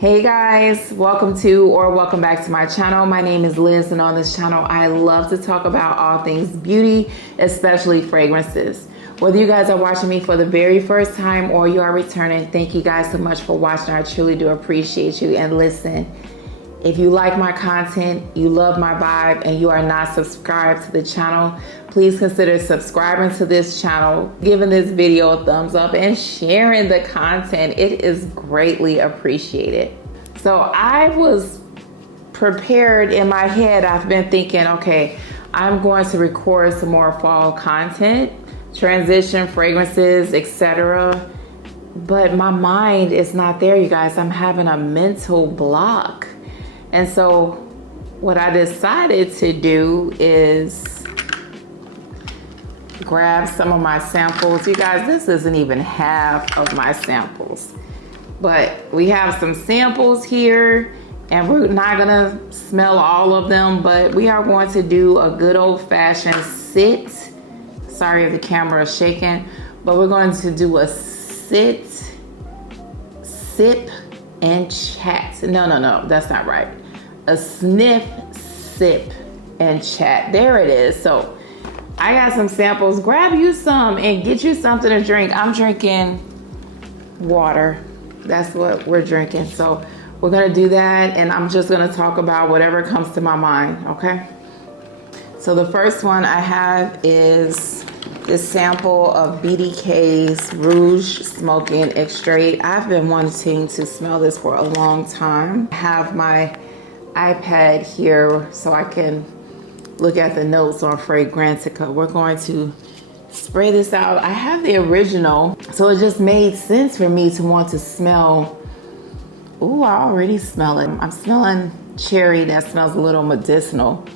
Hey guys, welcome back to my channel. My name is Liz, and on this channel I love to talk about all things beauty, especially fragrances. Whether you guys are watching me for the very first time or you are returning, thank you guys so much for watching. I truly do appreciate you. And listen, if you like my content, you love my vibe, and you are not subscribed to the channel, please consider subscribing to this channel, giving this video a thumbs up, and sharing the content. It is greatly appreciated. So I was prepared in my head. I've been thinking, okay, I'm going to record some more fall content, transition fragrances, etc. But my mind is not there, you guys. I'm having a mental block. And so what I decided to do is grab some of my samples. You guys, this isn't even half of my samples, but we have some samples here, and we're not gonna smell all of them, but we are going to do a good old-fashioned sit. Sorry if the camera is shaking, but we're going to do a sit, sip, and chat. No, that's not right. A sniff, sip, and chat. There it is. So I got some samples. Grab you some and get you something to drink. I'm drinking water. That's what we're drinking. So we're gonna do that, and I'm just gonna talk about whatever comes to my mind, okay? So the first one I have is this sample of BDK's Rouge Smoking Extrait. I've been wanting to smell this for a long time. I have my iPad here so I can look at the notes on Fragrantica. We're going to spray this out. I have the original, so it just made sense for me to want to smell. Ooh, I already smell it. I'm smelling cherry. That smells a little medicinal.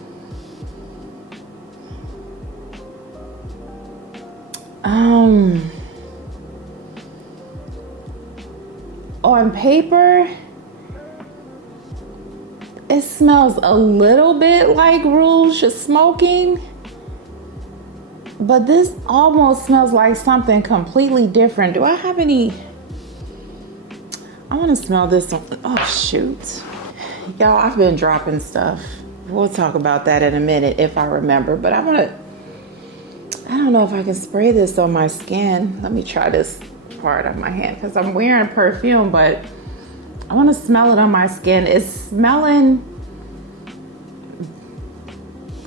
On paper, it smells a little bit like Rouge Smoking, but this almost smells like something completely different. Do I have any? I want to smell this one. Oh shoot. Y'all, I've been dropping stuff. We'll talk about that in a minute if I remember, but I don't know if I can spray this on my skin. Let me try this part of my hand because I'm wearing perfume, but I want to smell it on my skin. It's smelling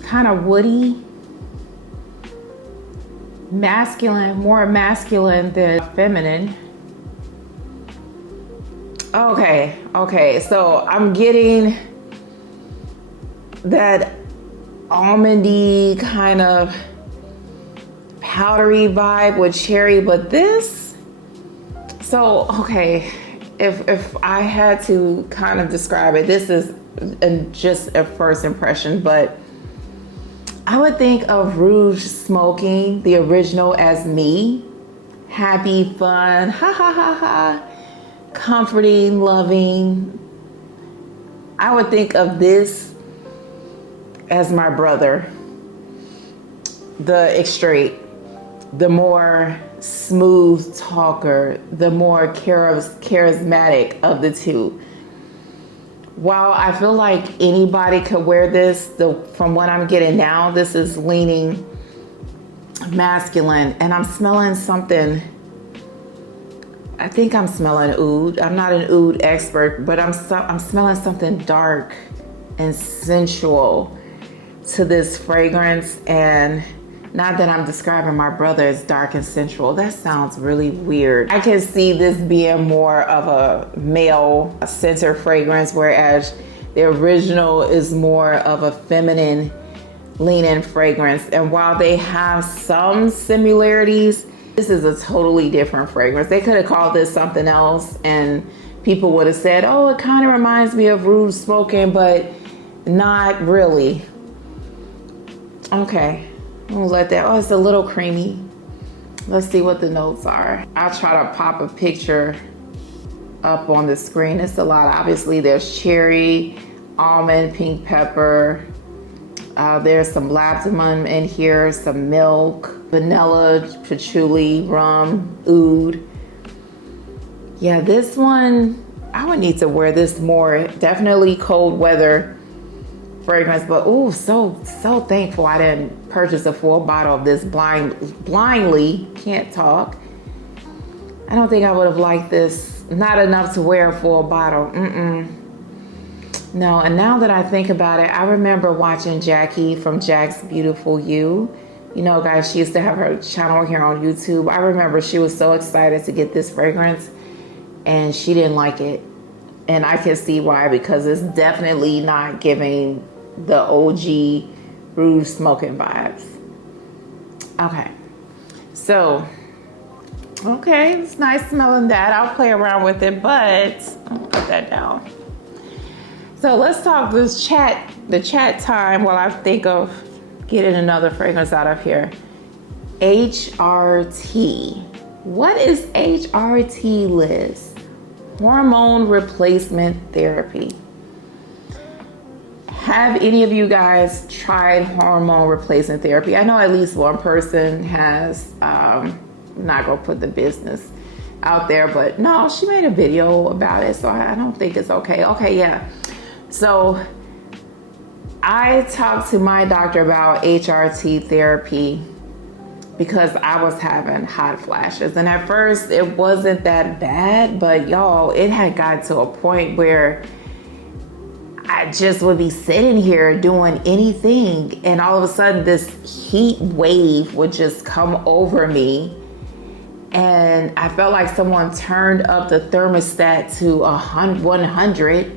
kind of woody, masculine, more masculine than feminine. Okay, so I'm getting that almondy kind of powdery vibe with cherry, but this, so okay, if I had to kind of describe it, this is just a first impression, but I would think of Rouge Smoking, the original, as me. Happy, fun, ha ha ha ha, comforting, loving. I would think of this as my brother, the Extrait, the more smooth talker, the more charismatic of the two. While I feel like anybody could wear this, from what I'm getting now, this is leaning masculine, and I'm smelling something. I think I'm smelling oud. I'm not an oud expert, but I'm smelling something dark and sensual to this fragrance. And not that I'm describing my brother as dark and sensual. That sounds really weird. I can see this being more of a male center fragrance, whereas the original is more of a feminine lean-in fragrance. And while they have some similarities, this is a totally different fragrance. They could have called this something else and people would have said, oh, it kind of reminds me of Rouge Smoking, but not really. Okay. We'll let that, oh, it's a little creamy. Let's see what the notes are. I'll try to pop a picture up on the screen. It's a lot. Obviously, there's cherry, almond, pink pepper. There's some lattimum in here, some milk, vanilla, patchouli, rum, oud. Yeah, this one, I would need to wear this more. Definitely cold weather fragrance, but ooh, so thankful I didn't purchase a full bottle of this blindly. Can't talk. I don't think I would have liked this. Not enough to wear a full bottle. No, and now that I think about it, I remember watching Jackie from Jack's Beautiful You. You know, guys, she used to have her channel here on YouTube. I remember she was so excited to get this fragrance and she didn't like it. And I can see why, because it's definitely not giving the OG Rouge smoking vibes. Okay, so, okay, it's nice smelling that. I'll play around with it, but I'll put that down. So let's talk the chat time while I think of getting another fragrance out of here. HRT. What is HRT, Liz? Hormone replacement therapy. Have any of you guys tried hormone replacement therapy? I know at least one person has. I'm not gonna put the business out there, but no, she made a video about it, so I don't think it's okay. Okay, yeah. So I talked to my doctor about HRT therapy because I was having hot flashes. And at first it wasn't that bad, but y'all, it had got to a point where I just would be sitting here doing anything, and all of a sudden this heat wave would just come over me. And I felt like someone turned up the thermostat to 100,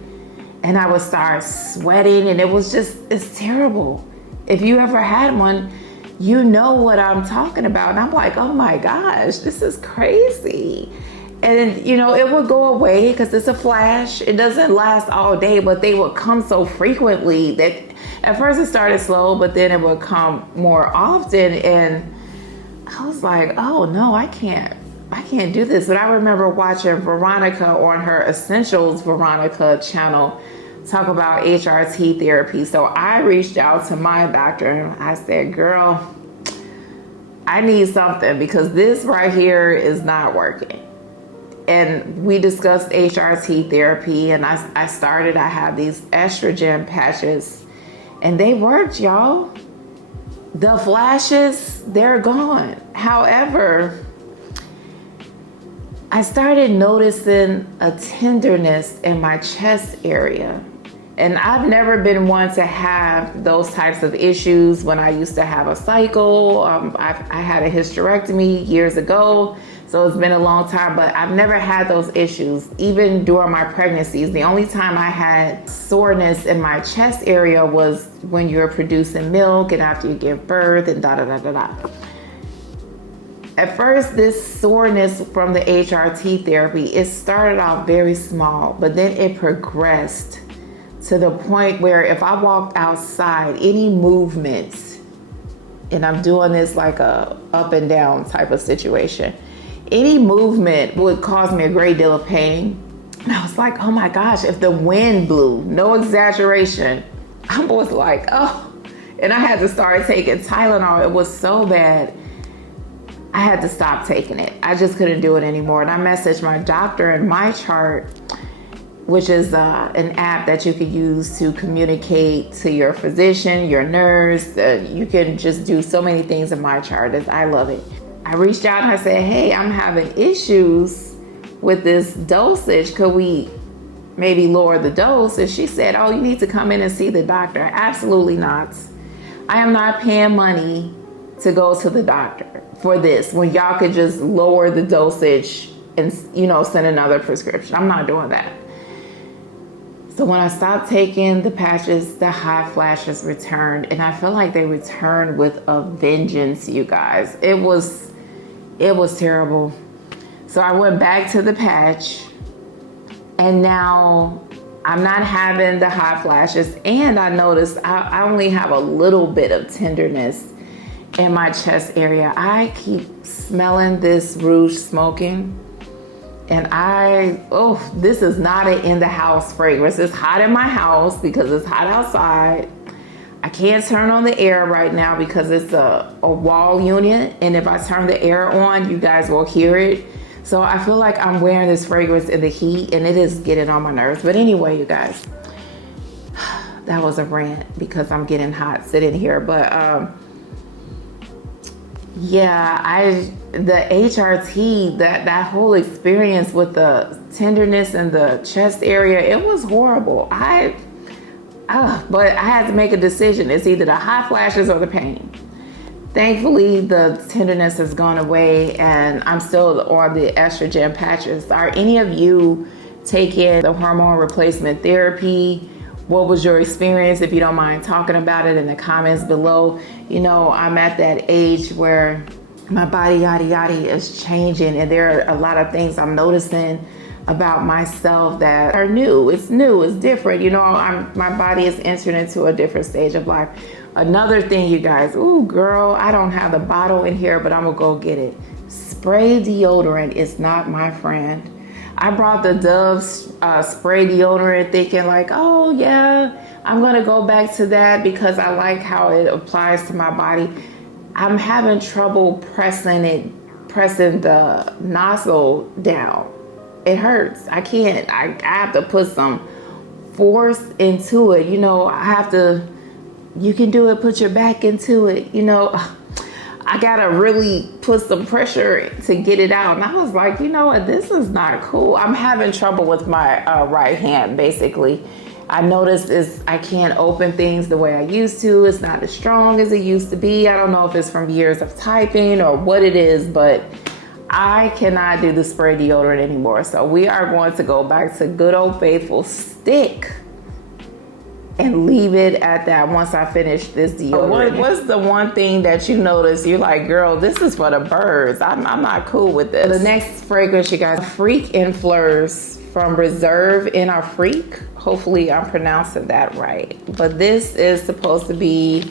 and I would start sweating, and it's terrible. If you ever had one, you know what I'm talking about. And I'm like, oh my gosh, this is crazy. And you know, it would go away because it's a flash. It doesn't last all day, but they would come so frequently that at first it started slow, but then it would come more often. And I was like, oh no, I can't do this. But I remember watching Veronica on her Essentials Veronica channel talk about HRT therapy. So I reached out to my doctor and I said, girl, I need something because this right here is not working. And we discussed HRT therapy, and I have these estrogen patches, and they worked, y'all. The flashes, they're gone. However, I started noticing a tenderness in my chest area. And I've never been one to have those types of issues when I used to have a cycle. I had a hysterectomy years ago, so it's been a long time, but I've never had those issues, even during my pregnancies. The only time I had soreness in my chest area was when you're producing milk and after you give birth and da-da-da-da-da. At first, this soreness from the HRT therapy, it started out very small, but then it progressed to the point where if I walked outside, any movements, and I'm doing this like a up and down type of situation, any movement would cause me a great deal of pain. And I was like, oh my gosh, if the wind blew, no exaggeration, I was like, oh, and I had to start taking Tylenol. It was so bad. I had to stop taking it. I just couldn't do it anymore. And I messaged my doctor, and my chart, which is an app that you could use to communicate to your physician, your nurse. You can just do so many things in my chart. I love it. I reached out and I said, hey, I'm having issues with this dosage. Could we maybe lower the dose? And she said, oh, you need to come in and see the doctor. Absolutely not. I am not paying money to go to the doctor for this when y'all could just lower the dosage and, you know, send another prescription. I'm not doing that. So when I stopped taking the patches, the hot flashes returned, and I feel like they returned with a vengeance, you guys. It was terrible. So I went back to the patch, and now I'm not having the hot flashes, and I noticed I only have a little bit of tenderness in my chest area. I keep smelling this Rouge smoking. And this is not an in the house fragrance. It's hot in my house because it's hot outside. I can't turn on the air right now because it's a wall unit. And if I turn the air on, you guys will hear it. So I feel like I'm wearing this fragrance in the heat and it is getting on my nerves. But anyway, you guys, that was a rant because I'm getting hot sitting here. But yeah, the HRT, that whole experience with the tenderness in the chest area, it was horrible. But I had to make a decision. It's either the hot flashes or the pain. Thankfully, the tenderness has gone away and I'm still on the estrogen patches. Are any of you taking the hormone replacement therapy? What was your experience? If you don't mind talking about it in the comments below. You know, I'm at that age where my body yada is changing and there are a lot of things I'm noticing about myself that are new. It's new, it's different. You know, my body is entering into a different stage of life. Another thing, you guys, ooh girl, I don't have the bottle in here, but I'm gonna go get it. Spray deodorant is not my friend. I brought the Dove spray deodorant thinking like, oh yeah, I'm gonna go back to that because I like how it applies to my body. I'm having trouble pressing the nozzle down. It hurts. I can't. I have to put some force into it. You know, I have to, you can do it, put your back into it. You know, I gotta really put some pressure to get it out. And I was like, you know what, this is not cool. I'm having trouble with my right hand, basically. I noticed I can't open things the way I used to. It's not as strong as it used to be. I don't know if it's from years of typing or what it is, but I cannot do the spray deodorant anymore. So we are going to go back to good old faithful stick and leave it at that once I finish this deodorant. What's the one thing that you notice? You're like, girl, this is for the birds. I'm not cool with this. The next fragrance, you guys, Afrique and Fleurs from Reserve in Afrique. Hopefully I'm pronouncing that right. But this is supposed to be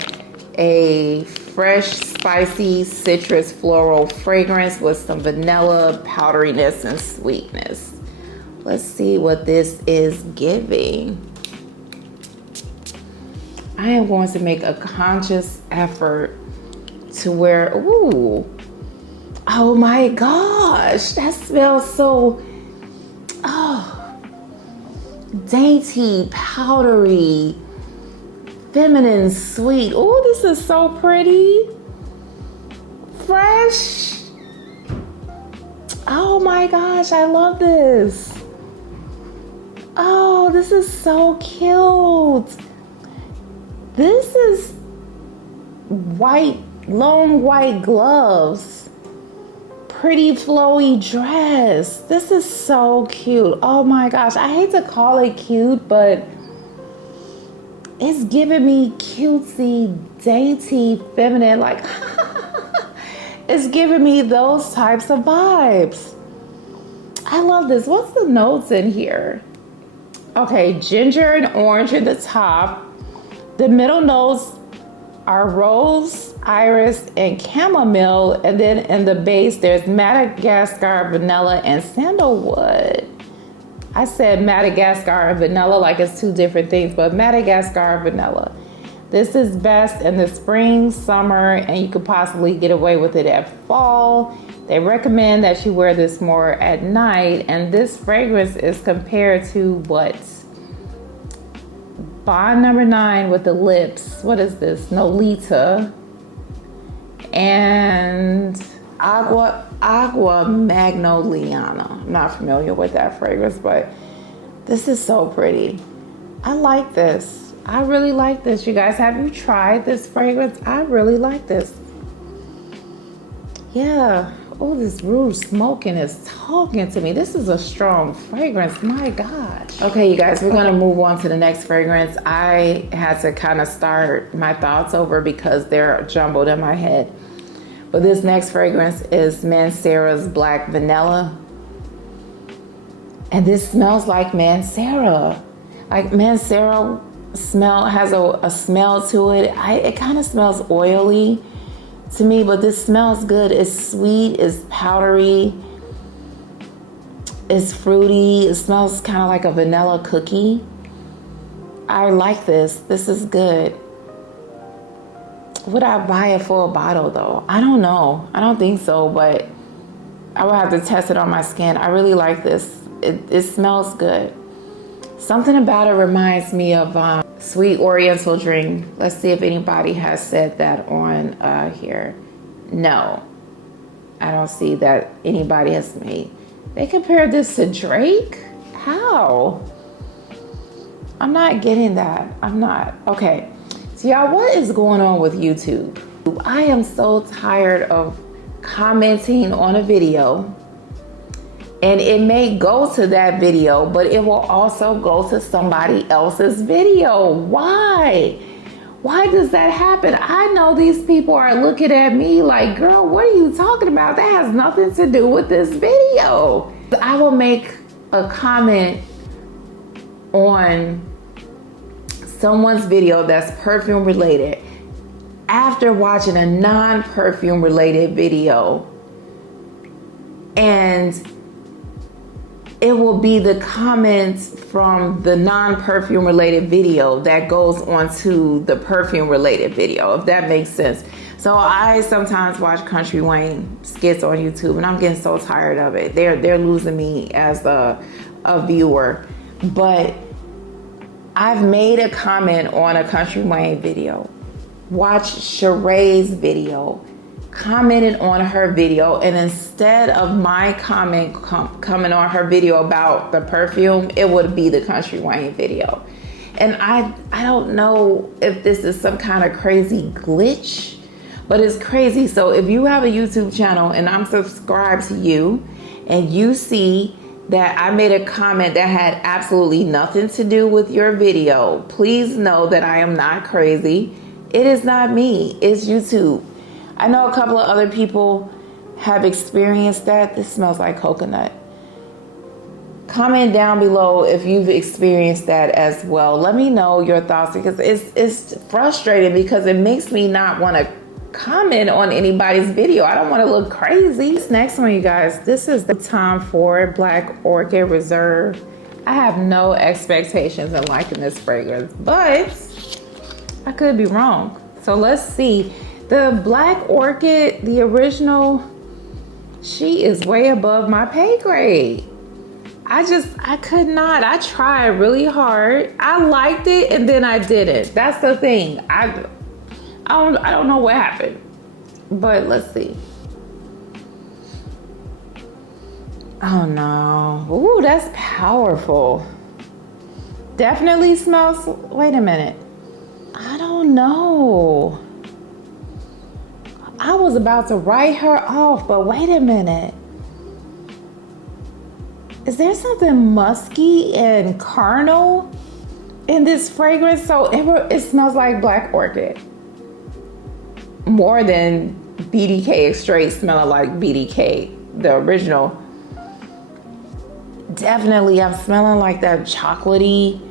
a fresh, spicy, citrus, floral fragrance with some vanilla, powderiness, and sweetness. Let's see what this is giving. I am going to make a conscious effort to wear, ooh, oh my gosh, that smells so, oh, dainty, powdery, feminine, sweet. Oh, this is so pretty. Fresh. Oh my gosh, I love this. Oh, this is so cute. This is white, long white gloves. Pretty flowy dress. This is so cute. Oh my gosh, I hate to call it cute, but it's giving me cutesy, dainty, feminine, like, it's giving me those types of vibes. I love this. What's the notes in here? Okay, ginger and orange at the top. The middle notes are rose, iris, and chamomile. And then in the base, there's Madagascar, vanilla, and sandalwood. I said Madagascar and vanilla like it's two different things, but Madagascar vanilla. This is best in the spring, summer, and you could possibly get away with it at fall. They recommend that you wear this more at night, and this fragrance is compared to what? Bond number 9 with the lips. What is this? Nolita. And Agua Magnoliana. I'm not familiar with that fragrance, but this is so pretty. I like this. I really like this. You guys, have you tried this fragrance? I really like this. Yeah. Oh, this Rouge smoking is talking to me. This is a strong fragrance. My gosh. Okay, you guys, we're gonna move on to the next fragrance. I had to kind of start my thoughts over because they're jumbled in my head. But this next fragrance is Mancera's Black Vanilla. And this smells like Mancera. Like Mancera has a smell to it. It kind of smells oily to me, but this smells good. It's sweet, it's powdery, it's fruity. It smells kind of like a vanilla cookie. I like this. This is good. Would I buy a full bottle though? I don't know. I don't think so, but I will have to test it on my skin. I really like this. It smells good. Something about it reminds me of Sweet Oriental Dream. Let's see if anybody has said that on here. No, I don't see that anybody has made. They compared this to Drake? How? I'm not getting that. I'm not. Okay. So y'all, what is going on with YouTube? I am so tired of commenting on a video, and it may go to that video, but it will also go to somebody else's video. Why? Why does that happen? I know these people are looking at me like, girl, what are you talking about? That has nothing to do with this video. I will make a comment on someone's video that's perfume related after watching a non-perfume related video, and it will be the comments from the non-perfume related video that goes onto the perfume related video, if that makes sense. So I sometimes watch Country Wayne skits on YouTube, and I'm getting so tired of it. They're losing me as a viewer. But I've made a comment on a Country Wayne video, watched Sheree's video, commented on her video, and instead of my comment coming on her video about the perfume, it would be the Country Wayne video. And I don't know if this is some kind of crazy glitch, but it's crazy. So if you have a YouTube channel and I'm subscribed to you, and you see that I made a comment that had absolutely nothing to do with your video, please know that I am not crazy. It is not me, it's YouTube. I know a couple of other people have experienced that. This smells like coconut. Comment down below if you've experienced that as well. Let me know your thoughts, because it's frustrating, because it makes me not want to comment on anybody's video. I don't want to look crazy. This next one, you guys, this is the Tom Ford Black Orchid Reserve. I have no expectations in liking this fragrance, but I could be wrong. So let's see. The Black Orchid, the original, she is way above my pay grade. I could not. I tried really hard. I liked it, and then I didn't. That's the thing. I don't know what happened, but let's see. Oh no. Ooh, that's powerful. Definitely smells, wait a minute. I don't know. I was about to write her off, but wait a minute. Is there something musky and carnal in this fragrance? So it smells like Black Orchid. More than BDK Extrait smelling like BDK, the original. Definitely, I'm smelling like that chocolatey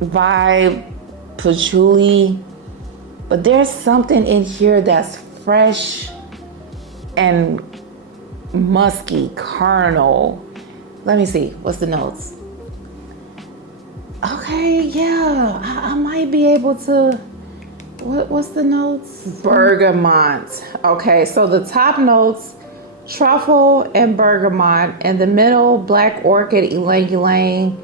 vibe, patchouli. But there's something in here that's fresh and musky, carnal. Let me see, what's the notes? Okay, yeah, I might be able to. What's the notes? Bergamot. Okay, so the top notes, truffle and bergamot. In the middle, Black Orchid, ylang ylang.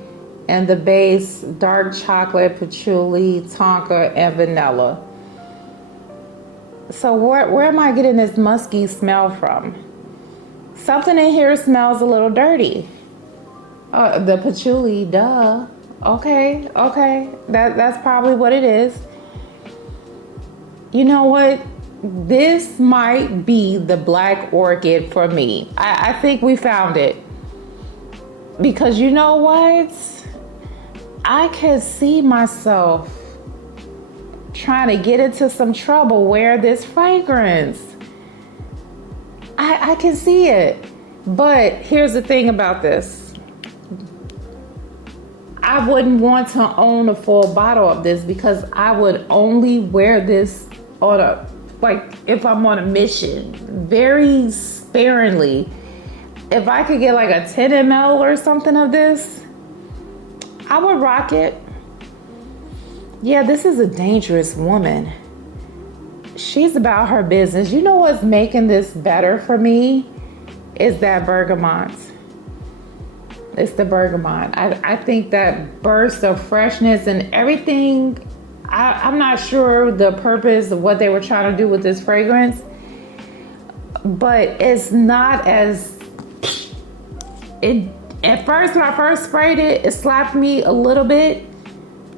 And the base, dark chocolate, patchouli, tonka, and vanilla. So where am I getting this musky smell from? Something in here smells a little dirty. The patchouli, duh. Okay. That's probably what it is. You know what? This might be the Black Orchid for me. I think we found it. Because you know what? I can see myself trying to get into some trouble wearing this fragrance. I can see it. But here's the thing about this. I wouldn't want to own a full bottle of this, because I would only wear this on if I'm on a mission, very sparingly. If I could get like a 10 ml or something of this, I would rock it. Yeah, this is a dangerous woman. She's about her business. You know what's making this better for me? is that bergamot. It's the bergamot. I think that burst of freshness and everything. I'm not sure the purpose of what they were trying to do with this fragrance, but it's not as, at first when I first sprayed it, it slapped me a little bit,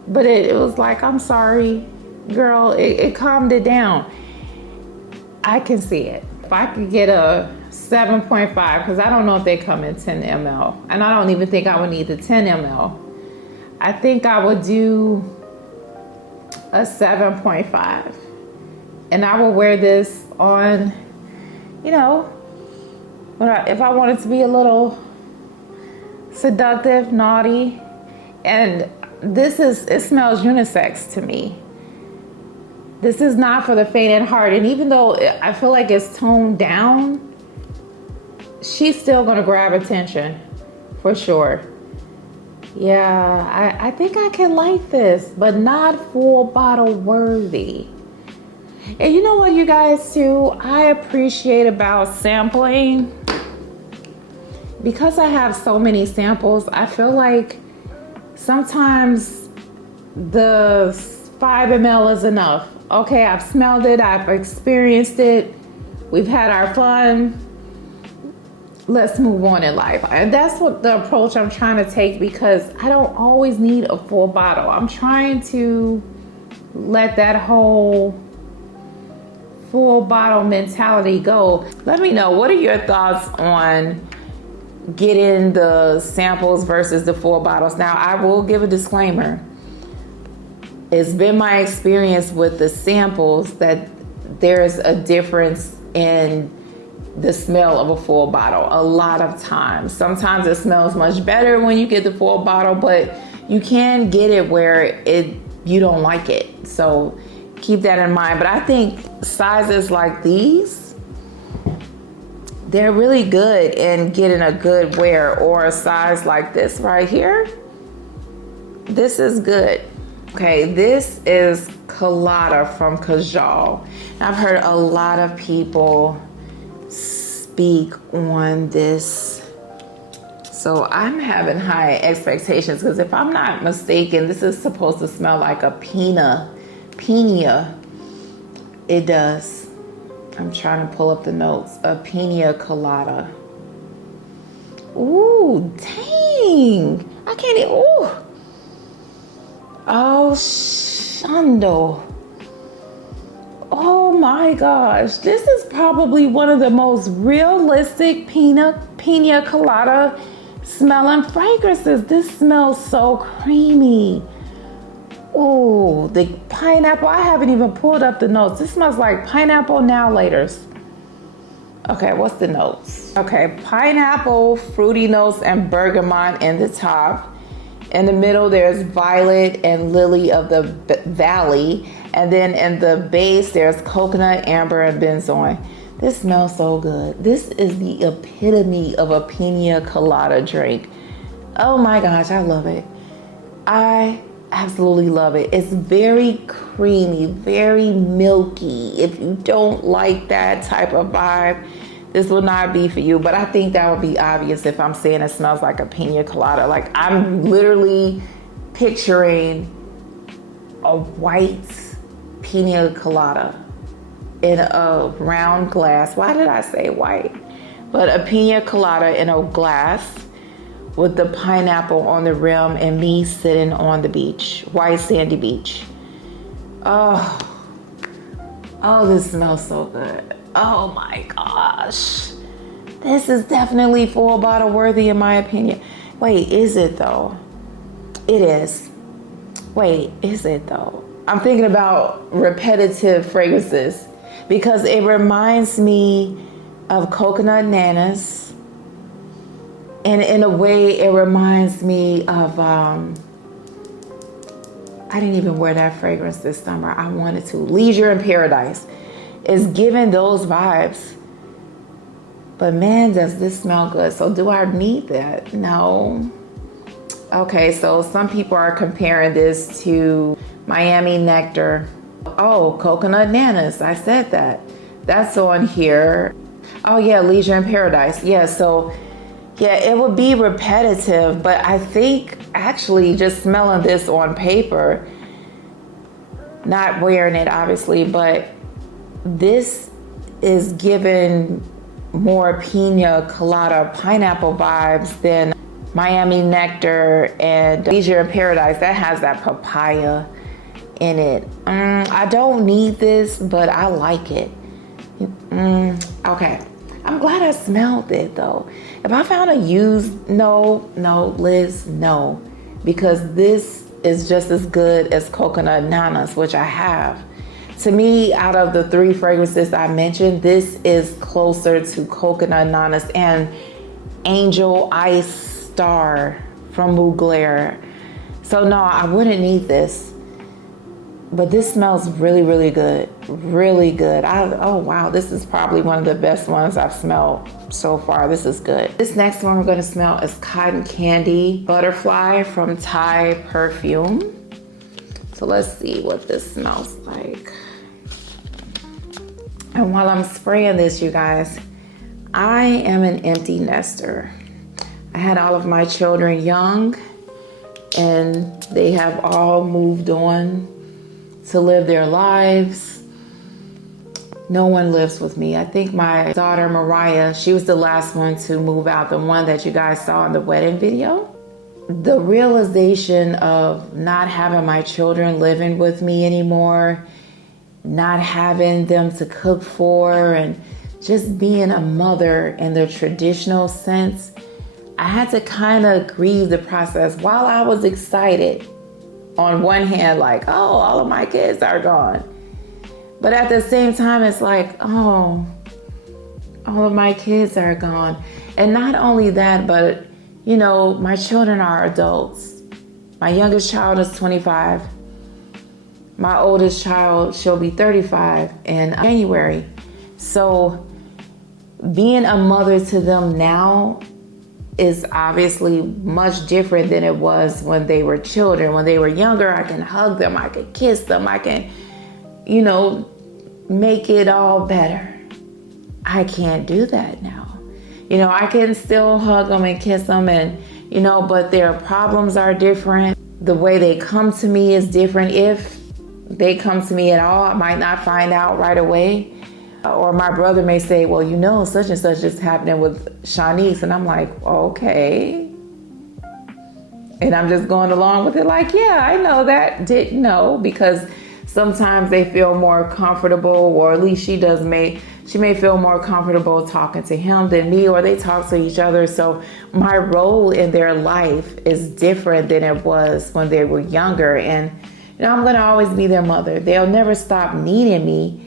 but it was like, I'm sorry, girl, it calmed it down. I can see it. If I could get a 7.5, because I don't know if they come in 10 ml, and I don't even think I would need the 10 ml. I think I would do a 7.5, and I will wear this on, you know, if I wanted to be a little seductive, naughty. And it smells unisex to me. This is not for the faint at heart. And even though I feel like it's toned down, she's still gonna grab attention for sure. Yeah, I think I can like this, but not full bottle worthy. And you know what, you guys, too, I appreciate about sampling. Because I have so many samples, I feel like sometimes the 5 ml is enough. Okay, I've smelled it, I've experienced it, we've had our fun. Let's move on in life. And that's what the approach I'm trying to take, because I don't always need a full bottle. I'm trying to let that whole full bottle mentality go. Let me know, what are your thoughts on getting the samples versus the full bottles? Now, I will give a disclaimer. It's been my experience with the samples that there's a difference in the smell of a full bottle a lot of times. Sometimes it smells much better when you get the full bottle, but you can get it where you don't like it. So keep that in mind. But I think sizes like these, they're really good in getting a good wear. Or a size like this right here, this is good. Okay, this is Kolada from Kajal. I've heard a lot of people speak on this, so I'm having high expectations, because if I'm not mistaken, this is supposed to smell like a pina. It does. I'm trying to pull up the notes. A pina colada. Ooh, dang. I can't even, ooh. Oh, Shando. Oh my gosh. This is probably one of the most realistic pina colada smelling fragrances. This smells so creamy. Oh, the pineapple. I haven't even pulled up the notes. This smells like pineapple now laters. Okay, what's the notes? Okay, pineapple, fruity notes, and bergamot in the top. In the middle, there's violet and lily of the valley. And then in the base, there's coconut, amber, and benzoin. This smells so good. This is the epitome of a pina colada drink. Oh my gosh, I love it. I absolutely love it. It's very creamy, very milky. If you don't like that type of vibe, this will not be for you. But I think that would be obvious if I'm saying it smells like a pina colada. Like, I'm literally picturing a white pina colada in a round glass. Why did I say white? But a pina colada in a glass with the pineapple on the rim and me sitting on the beach, white sandy beach. Oh, this smells so good. Oh my gosh. This is definitely full bottle worthy in my opinion. Wait, is it though? It is. Wait, is it though? I'm thinking about repetitive fragrances because it reminds me of coconut nanas. And in a way, it reminds me of, I didn't even wear that fragrance this summer. I wanted to. Leisure in Paradise. It's giving those vibes. But man, does this smell good. So do I need that? No. Okay, so some people are comparing this to Miami Nectar. Oh, coconut nanas. I said that. That's on here. Oh yeah, Leisure in Paradise. Yeah, so yeah, it would be repetitive, but I think actually just smelling this on paper, not wearing it obviously, but this is giving more pina colada pineapple vibes than Miami Nectar and Leisure in Paradise. That has that papaya in it. I don't need this, but I like it. Okay, I'm glad I smelled it though. If I found a used, no, Liz, no, because this is just as good as Coconut Nanas, which I have. To me, out of the 3 fragrances I mentioned, this is closer to Coconut Nanas and Angel Ice Star from Mugler. So no, I wouldn't need this. But this smells really, really good. Really good. Oh wow, this is probably one of the best ones I've smelled so far. This is good. This next one we're gonna smell is Cotton Candy Butterfly from Thai Perfume. So let's see what this smells like. And while I'm spraying this, you guys, I am an empty nester. I had all of my children young and they have all moved on to live their lives. No one lives with me. I think my daughter Mariah, she was the last one to move out, the one that you guys saw in the wedding video. The realization of not having my children living with me anymore, not having them to cook for, and just being a mother in the traditional sense, I had to kind of grieve the process. While I was excited, on one hand, like, oh, all of my kids are gone. But at the same time, it's like, oh, all of my kids are gone. And not only that, but, you know, my children are adults. My youngest child is 25. My oldest child, she'll be 35 in January. So being a mother to them now is obviously much different than it was when they were children. When they were younger, I can hug them, I can kiss them, I can, you know, make it all better. I can't do that now. You know, I can still hug them and kiss them and, you know, but their problems are different. The way they come to me is different. If they come to me at all, I might not find out right away. Or my brother may say, well, you know, such and such is happening with Shanice. And I'm like, okay. And I'm just going along with it like, yeah, I know that. Didn't know, because sometimes they feel more comfortable, or at least she may feel more comfortable talking to him than me, or they talk to each other. So my role in their life is different than it was when they were younger. And, you know, I'm going to always be their mother. They'll never stop needing me.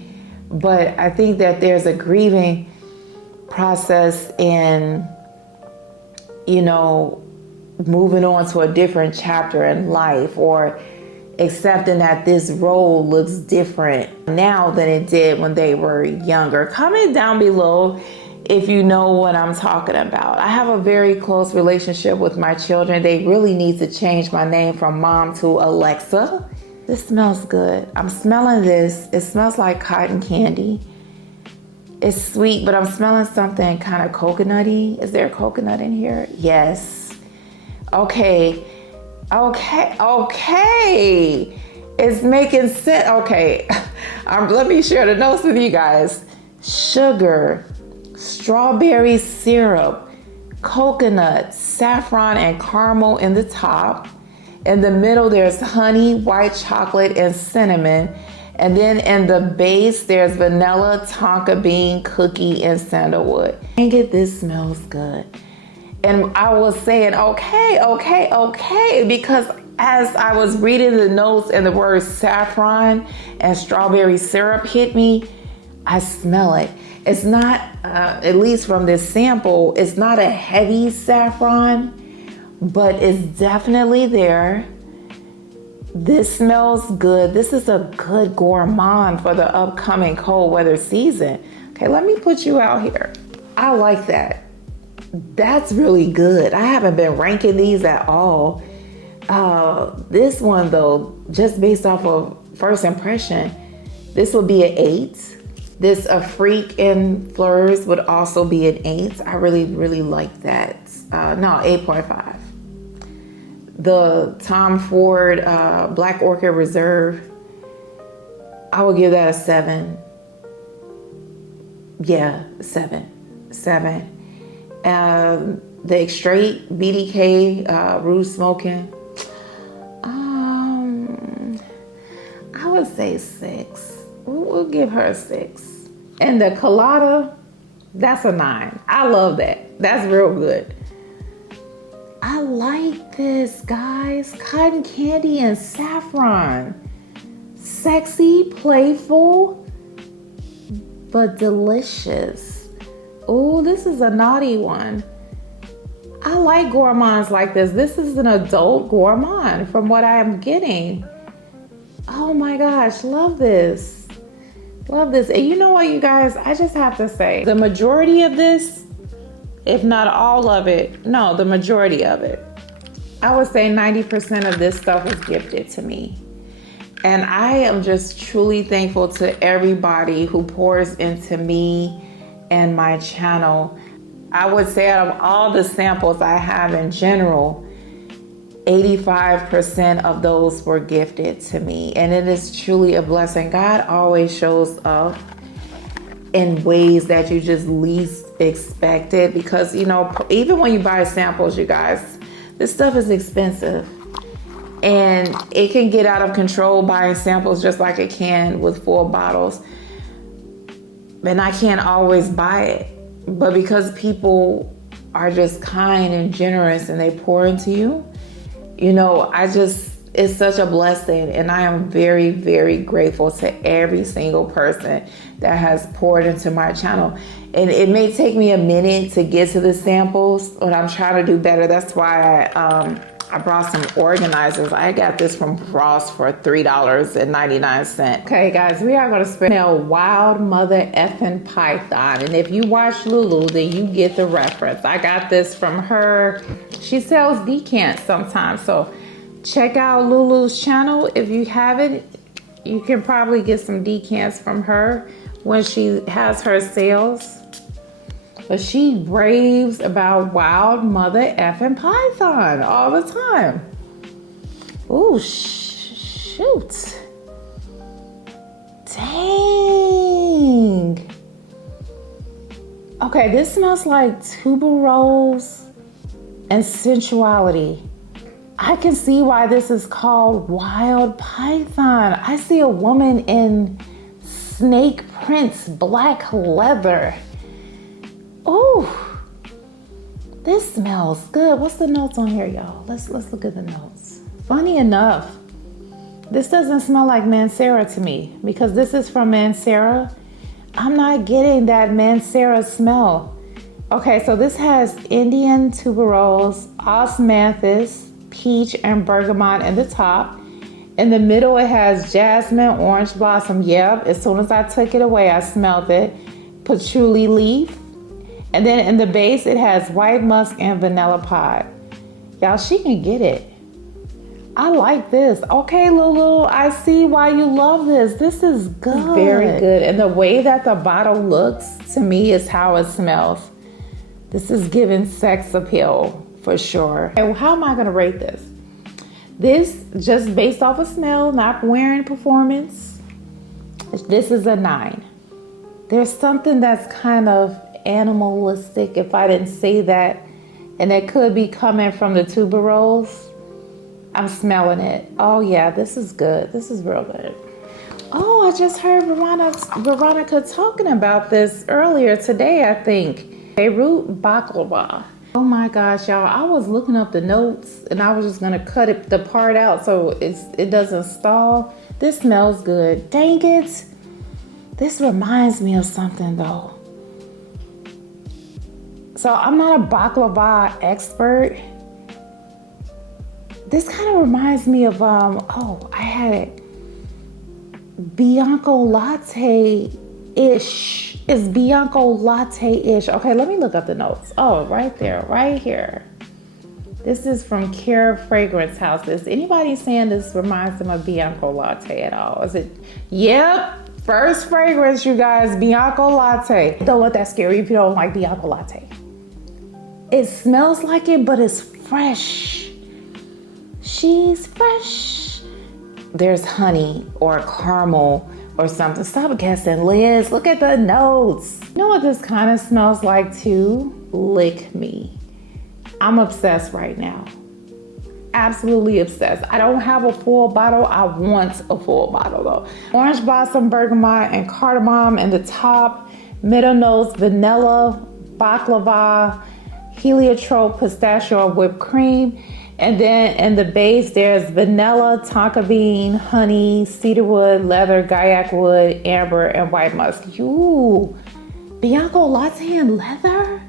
But I think that there's a grieving process in, you know, moving on to a different chapter in life, or accepting that this role looks different now than it did when they were younger. Comment down below if you know what I'm talking about. I have a very close relationship with my children. They really need to change my name from Mom to Alexa. This smells good. I'm smelling this. It smells like cotton candy. It's sweet, but I'm smelling something kind of coconutty. Is there a coconut in here? Yes. Okay. It's making sense. Okay. Let me share the notes with you guys. Sugar, strawberry syrup, coconut, saffron, and caramel in the top. In the middle, there's honey, white chocolate, and cinnamon. And then in the base, there's vanilla, tonka bean, cookie, and sandalwood. Dang it, this smells good. And I was saying, okay, because as I was reading the notes and the word saffron and strawberry syrup hit me, I smell it. It's not, at least from this sample, it's not a heavy saffron, but it's definitely there. This smells good. This is a good gourmand for the upcoming cold weather season. Okay, let me put you out here. I like that. That's really good. I haven't been ranking these at all. This one though, just based off of first impression, this will be an 8. This Afrique and Fleurs would also be an 8. I really, really like that. No, 8.5. The Tom Ford Black Orchid Reserve, I would give that a 7. Yeah, 7. 7. The Extrait BDK Rouge Smoking, I would say 6. We'll give her a 6. And the Kolada, that's a 9. I love that. That's real good. I like this, guys. Cotton candy and saffron. Sexy, playful, but delicious. Oh, this is a naughty one. I like gourmands like this. This is an adult gourmand from what I'm getting. Oh my gosh, love this. Love this. And you know what, you guys? I just have to say, the majority of this, if not all of it, no, the majority of it, I would say 90% of this stuff was gifted to me. And I am just truly thankful to everybody who pours into me and my channel. I would say out of all the samples I have in general, 85% of those were gifted to me. And it is truly a blessing. God always shows up in ways that you just least expect it. Because, you know, even when you buy samples, you guys, this stuff is expensive. And it can get out of control buying samples just like it can with full bottles. And I can't always buy it. But because people are just kind and generous and they pour into you, you know, it's such a blessing. And I am very, very grateful to every single person that has poured into my channel. And it may take me a minute to get to the samples, but I'm trying to do better. That's why I brought some organizers. I got this from Ross for $3.99. Okay, guys, we are going to smell Wild Mother Effin' Python. And if you watch Lulu, then you get the reference. I got this from her. She sells decants sometimes. So check out Lulu's channel. If you haven't, you can probably get some decants from her when she has her sales. But she raves about Wild Mother Effin' Python all the time. Ooh, shoot. Dang. Okay, this smells like tuberose and sensuality. I can see why this is called Wild Python. I see a woman in snake prints, black leather. Oh, this smells good. What's the notes on here, y'all? Let's look at the notes. Funny enough, this doesn't smell like Mancera to me because this is from Mancera. I'm not getting that Mancera smell. Okay, so this has Indian tuberose, osmanthus, peach, and bergamot in the top. In the middle, it has jasmine, orange blossom. Yep, as soon as I took it away, I smelled it. Patchouli leaf. And then in the base, it has white musk and vanilla pod. Y'all, she can get it. I like this. Okay, Lulu, I see why you love this. This is good. Very good. And the way that the bottle looks, to me, is how it smells. This is giving sex appeal for sure. And how am I going to rate this? This, just based off of smell, not wearing performance, this is a 9. There's something that's kind of animalistic, if I didn't say that, and it could be coming from the tuberose. I'm smelling it. Oh yeah, this is good. This is real good. Oh, I just heard Veronica talking about this earlier today, I think. Beirut Baklava. Oh my gosh, y'all, I was looking up the notes and I was just gonna cut the part out so it doesn't stall. This smells good. Dang it. This reminds me of something though. So I'm not a baklava expert. This kind of reminds me of, oh, I had it. Bianco latte-ish. It's Bianco latte-ish. Okay, let me look up the notes. Oh, right there, right here. This is from Kheir Fragrance House. Is anybody saying this reminds them of Bianco latte at all? Is it? Yep, First fragrance, you guys, Bianco Latte. Don't let that scare you if you don't like Bianco Latte. It smells like it, but it's fresh. She's fresh. There's honey or caramel or something. Stop guessing, Liz. Look at the notes. You know what this kind of smells like too? Lick Me. I'm obsessed right now. Absolutely obsessed. I don't have a full bottle. I want a full bottle though. Orange blossom, bergamot, and cardamom in the top. Middle notes, vanilla, baklava, heliotrope, pistachio, whipped cream. And then in the base, there's vanilla, tonka bean, honey, cedarwood, leather, gaiac wood, amber, and white musk. Ooh, Bianco Latte and leather?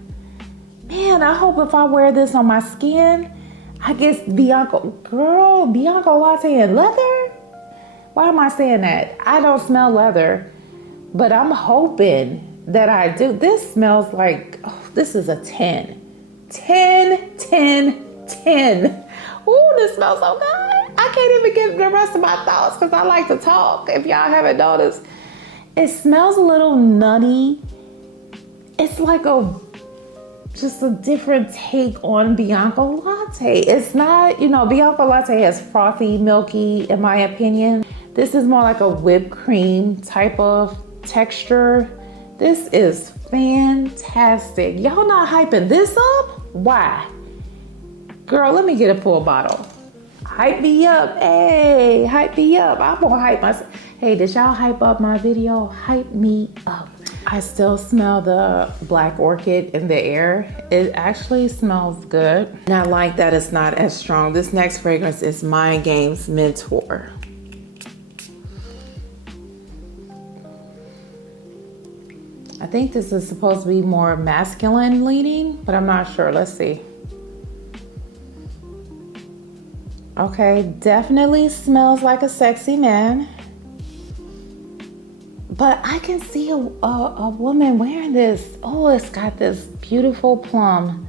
Man, I hope if I wear this on my skin, I get Bianco Latte and leather? Why am I saying that? I don't smell leather, but I'm hoping that I do. This smells like, oh, this is a 10. 10, 10, 10. Ooh, this smells so good. I can't even get the rest of my thoughts because I like to talk, if y'all haven't noticed. It smells a little nutty. It's like just a different take on Bianco Latte. It's not, Bianco Latte has frothy, milky, in my opinion. This is more like a whipped cream type of texture. This is fantastic. Y'all not hyping this up? Why? Girl, let me get a full bottle. Hype me up. Hey, hype me up. I'm gonna hype myself. Hey, did y'all hype up my video? Hype me up. I still smell the black orchid in the air. It actually smells good. And I like that it's not as strong. This next fragrance is Mind Games Mentor. I think this is supposed to be more masculine leaning, but I'm not sure. Let's see. Okay, definitely smells like a sexy man. But I can see a woman wearing this. Oh, it's got this beautiful plum.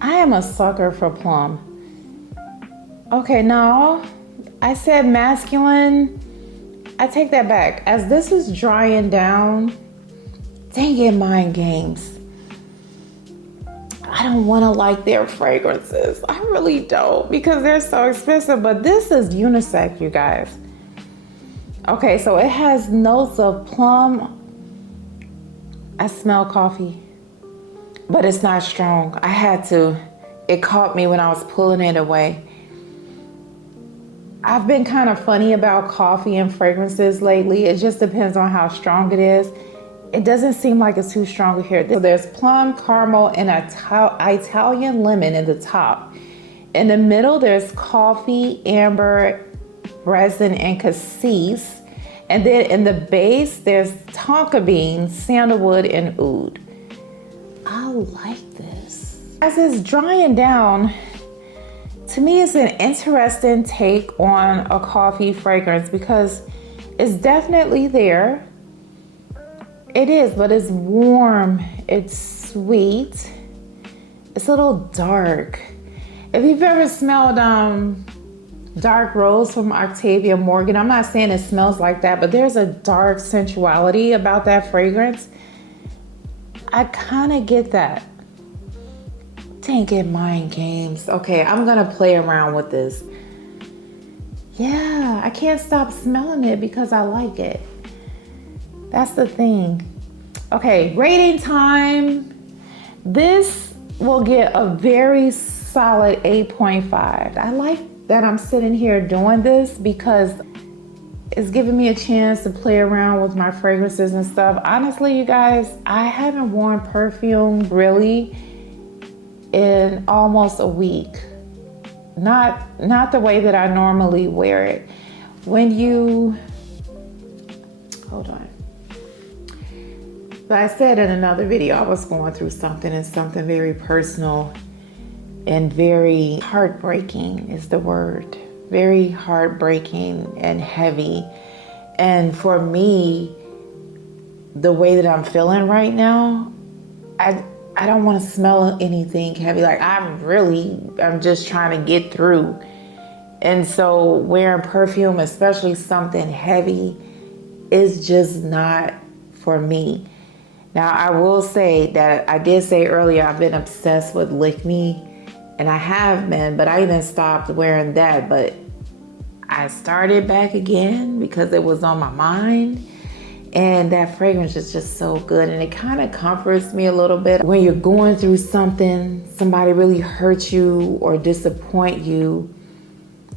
I am a sucker for plum. Okay, no, I said masculine. I take that back. As this is drying down, dang it, Mind Games. I don't want to like their fragrances. I really don't because they're so expensive, but this is unisex, you guys. Okay, so it has notes of plum. I smell coffee, but it's not strong. I had to. It caught me when I was pulling it away. I've been kind of funny about coffee and fragrances lately. It just depends on how strong it is. It doesn't seem like it's too strong here. So there's plum, caramel, and Italian lemon in the top. In the middle, there's coffee, amber, resin, and cassis. And then in the base, there's tonka beans, sandalwood, and oud. I like this. As it's drying down, to me, it's an interesting take on a coffee fragrance because it's definitely there. It is, but it's warm, it's sweet, it's a little dark. If you've ever smelled Dark Rose from Octavia Morgan, I'm not saying it smells like that, but there's a dark sensuality about that fragrance. I kind of get that. Dang it, Mind Games. Okay, I'm gonna play around with this. Yeah, I can't stop smelling it because I like it. That's the thing. Okay, rating time. This will get a very solid 8.5. I like that I'm sitting here doing this because it's giving me a chance to play around with my fragrances and stuff. Honestly, you guys, I haven't worn perfume really in almost a week. Not the way that I normally wear it. When you, hold on. But I said in another video, I was going through something and something very personal and very heartbreaking is the word. Very heartbreaking and heavy. And for me, the way that I'm feeling right now, I don't want to smell anything heavy. Like I'm just trying to get through. And so wearing perfume, especially something heavy, it's just not for me. Now, I will say that I did say earlier, I've been obsessed with Lick Me, and I have been, but I even stopped wearing that. But I started back again because it was on my mind. And that fragrance is just so good, and it kind of comforts me a little bit. When you're going through something, somebody really hurt you or disappoint you,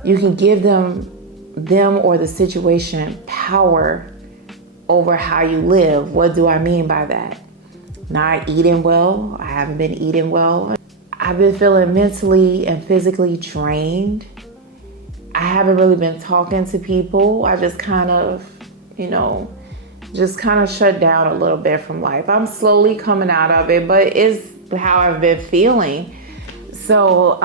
you can give them or the situation power over how you live. What do I mean by that? Not eating well. I haven't been eating well. I've been feeling mentally and physically drained. I haven't really been talking to people. I just kind of, shut down a little bit from life. I'm slowly coming out of it, but it's how I've been feeling. So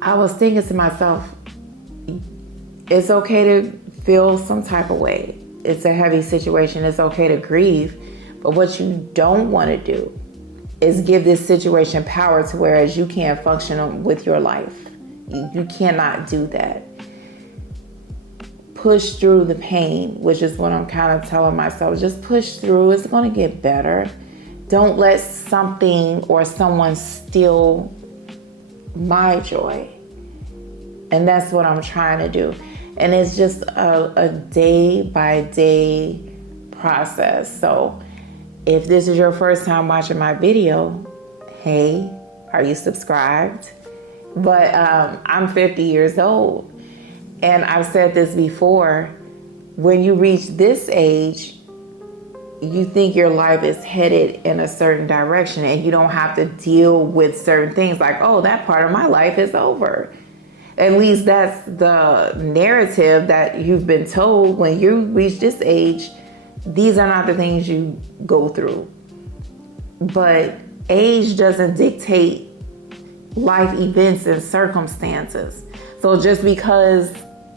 I was thinking to myself, it's okay to feel some type of way. It's a heavy situation. It's okay to grieve. But what you don't want to do is give this situation power to whereas you can't function with your life. You cannot do that. Push through the pain, which is what I'm kind of telling myself. Just push through. It's going to get better. Don't let something or someone steal my joy. And that's what I'm trying to do. And it's just a day by day process. So if this is your first time watching my video, hey, are you subscribed? But I'm 50 years old. And I've said this before, when you reach this age, you think your life is headed in a certain direction and you don't have to deal with certain things like, oh, that part of my life is over. At least that's the narrative that you've been told. When you reach this age, these are not the things you go through. But age doesn't dictate life events and circumstances. So just because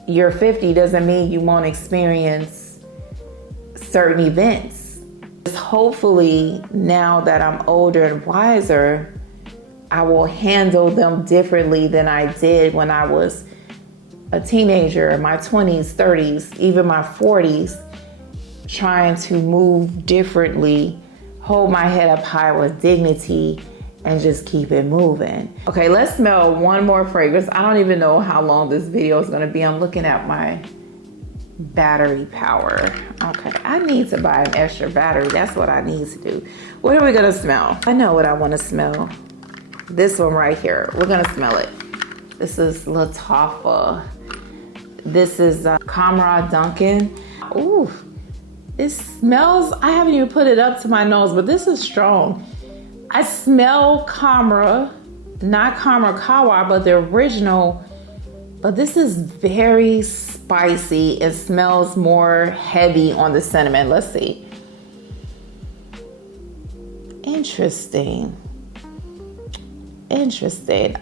you're 50 doesn't mean you won't experience certain events. Hopefully, now that I'm older and wiser, I will handle them differently than I did when I was a teenager, in my 20s, 30s, even my 40s, trying to move differently, hold my head up high with dignity, and just keep it moving. Okay, let's smell one more fragrance. I don't even know how long this video is gonna be. I'm looking at my battery power. Okay, I need to buy an extra battery. That's what I need to do. What are we gonna smell? I know what I wanna smell. This one right here, we're gonna smell it. This is Lattafa. This is Kamrah Duncan. Ooh, it smells, I haven't even put it up to my nose, but this is strong. I smell Khamrah, not Khamrah Kawa, but the original, but this is very spicy. It smells more heavy on the cinnamon. Let's see. Interesting.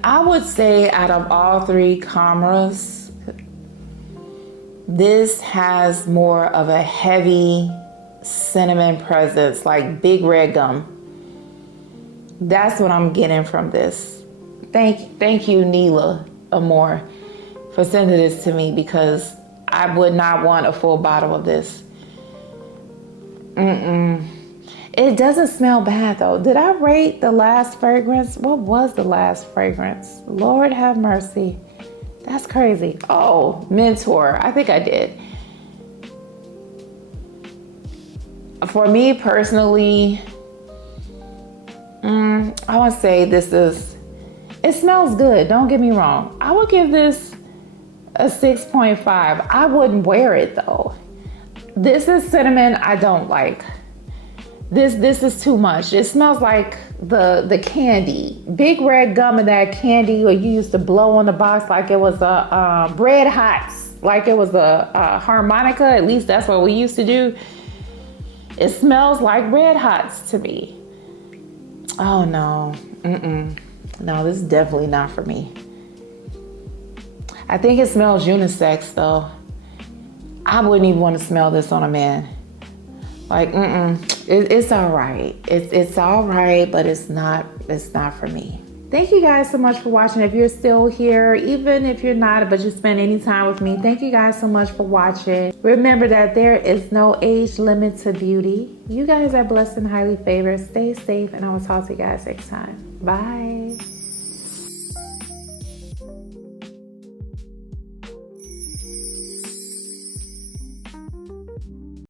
I would say out of all three Khamrahs, this has more of a heavy cinnamon presence, like big red gum. That's what I'm getting from this. Thank you, Neela Amore, for sending this to me, because I would not want a full bottle of this. It doesn't smell bad though. Did I rate the last fragrance? What was the last fragrance? Lord have mercy. That's crazy. Oh, Mentor. I think I did. For me personally, I would say it smells good. Don't get me wrong. I would give this a 6.5. I wouldn't wear it though. This is cinnamon I don't like. This is too much. It smells like the candy. Big red gum of that candy where you used to blow on the box like it was a Red Hots, like it was a harmonica. At least that's what we used to do. It smells like Red Hots to me. Oh no, no, this is definitely not for me. I think it smells unisex though. I wouldn't even want to smell this on a man. Like, it's all right. It's all right, but it's not for me. Thank you guys so much for watching. If you're still here, even if you're not, but you spend any time with me, thank you guys so much for watching. Remember that there is no age limit to beauty. You guys are blessed and highly favored. Stay safe, and I will talk to you guys next time. Bye.